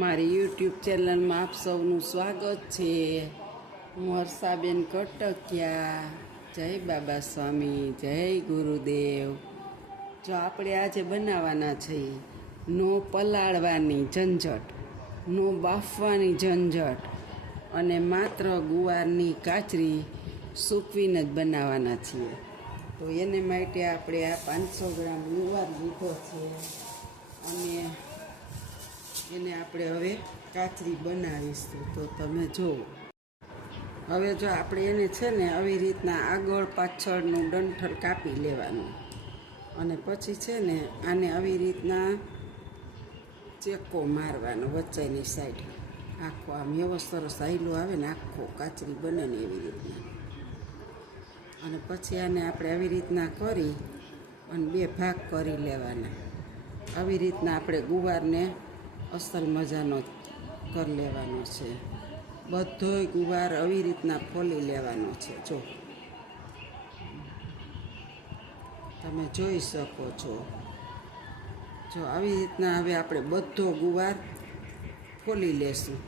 મારી યુટ્યુબ ચેનલમાં આપ સૌનું સ્વાગત છે. હું હર્ષાબેન કટકિયા. જય બાબા સ્વામી, જય ગુરુદેવ. જો આપણે આજે બનાવવાના છીએ નો પલાળવાની ઝંઝટ, નો બાફવાની ઝંઝટ, અને માત્ર ગુવારની કાચરી સૂકવીને જ બનાવવાના છીએ. તો એને માટે આપણે આ 500 ગ્રામ ગુવાર લીધો છે અને એને આપણે હવે કાચરી બનાવીશું. તો તમે જુઓ. હવે જો આપણે એને છે ને આવી રીતના આગળ પાછળનું ડંઠલ કાપી લેવાનું અને પછી છે ને આને આવી રીતના ચેકો મારવાનો વચ્ચેની સાઈડ. આખો આમ એવો સરસ આયલો આવે ને, આખો કાચરી બને ને એવી રીતના. અને પછી આને આપણે આવી રીતના કરી અને 2 ભાગ કરી લેવાના. આવી રીતના આપણે ગુવારને અસલ મજાનો કરી લેવાનો છે. બધોય ગુવાર આવી રીતના ફોલી લેવાનો છે. તમે જોઈ શકો છો. જો આવી રીતના હવે આપણે બધો ગુવાર ફોલી લેશું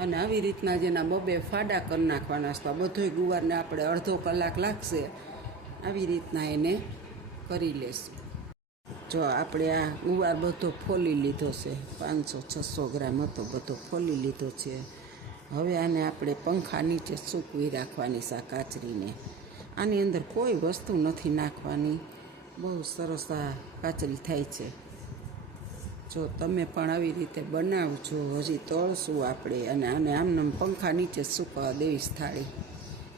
અને આવી રીતના જેના 2 ફાડા કરી નાખવાના છે. બધોય ગુવારને આપણે અડધો કલાક લાગશે. આવી રીતના એને કરી લેશું. જો આપણે આ ગુવાર બધો ફોલી લીધો છે, 500-600 ગ્રામ હતો, બધો ફોલી લીધો છે. હવે આને આપણે પંખા નીચે સૂકવી રાખવાની છે આ કાચરીને. આની અંદર કોઈ વસ્તુ નથી નાખવાની. બહુ સરસ આ કાચરી થાય છે. જો તમે પણ આવી રીતે બનાવજો. હજી તળશું આપણે અને આને આમનામ પંખા નીચે સૂકવા દેવીશ થાળી.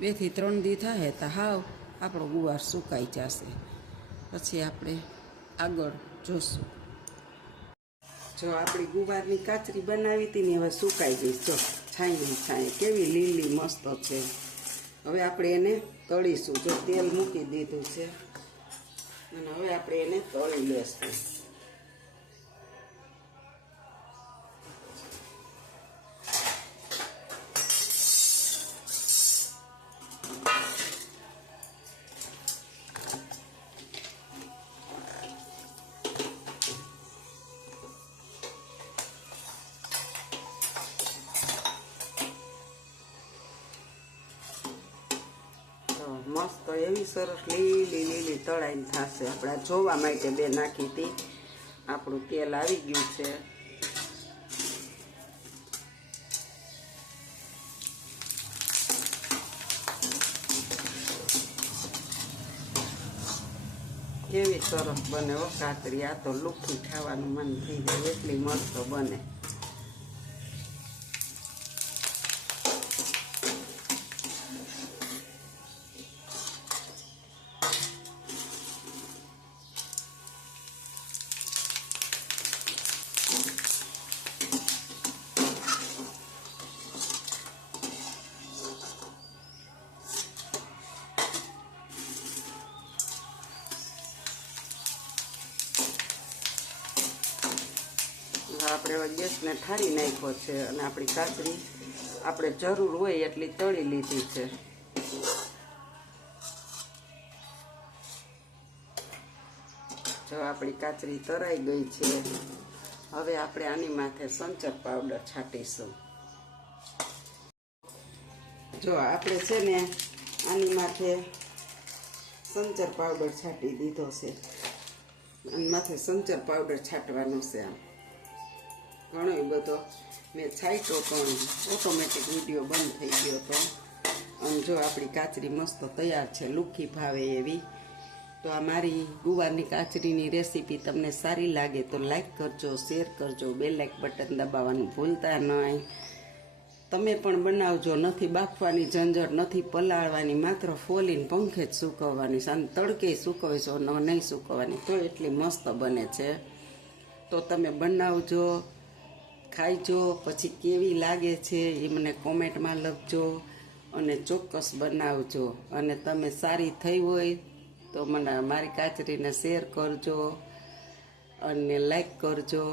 2 થી 3 દી થાય તો હાવ આપણો ગુવાર સુકાઈ જશે. પછી આપણે આગળ જોશું. જો આપણી ગુવારની કાચરી બનાવી હતી ને હવે સુકાઈ ગઈ. જો છાંય કેવી લીલી મસ્ત છે. હવે આપણે એને તળીશું. જો તેલ મૂકી દીધું છે અને હવે આપણે એને તળી લેશું. મસ્ત એવી સરસ લીલી તળાઈને થશે. આપણે જોવા માટે 2 નાખી હતી. આપણું તેલ આવી ગયું છે. કેવી સરસ બને હો કાચરી. આ તો લુખી ખાવાનું મન થઈ જાય એટલી મસ્ત બને. આપણે હવે ગેસને ઠારી નાખ્યો છે અને આપણી કાચરી આપણે જરૂર હોય એટલી તળી લીધી છે. જો આપણી કાચરી તરાઈ ગઈ છે. હવે આપણે આની માથે સંચર પાવડર છાંટીશું. જો આપણે છે ને આની માથે સંચર પાવડર છાંટી દીધો છે. આની માથે સંચર પાવડર છાંટવાનો છે. આમ ઘણો બધો મેં છાંટ્યો પણ ઓટોમેટિક વિડીયો બંધ થઈ ગયો હતો. અને જો આપણી કાચરી મસ્ત તૈયાર છે, લુખી ભાવે એવી. તો આ મારી ગુવારની કાચરીની રેસીપી તમને સારી લાગે તો લાઈક કરજો, શેર કરજો, બેલ આઇકન બટન દબાવવાનું ભૂલતા નહીં. તમે પણ બનાવજો. નથી બાફવાની ઝંઝટ, નથી પલાળવાની, માત્ર ફોલીને પંખે જ સૂકવવાની. સાંજ તડકે સૂકવશો નહીં સૂકવવાની તો એટલી મસ્ત બને છે. તો તમે બનાવજો, ખાઈજો, પછી કેવી લાગે છે એ મને કોમેન્ટમાં લખજો અને ચોક્કસ બનાવજો. અને તમે સારી થઈ હોય તો મને મારી કાચરીને શેર કરજો અને લાઈક કરજો.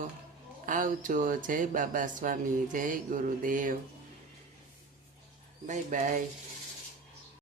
આવજો. જય બાબા સ્વામી, જય ગુરુદેવ. Bye bye.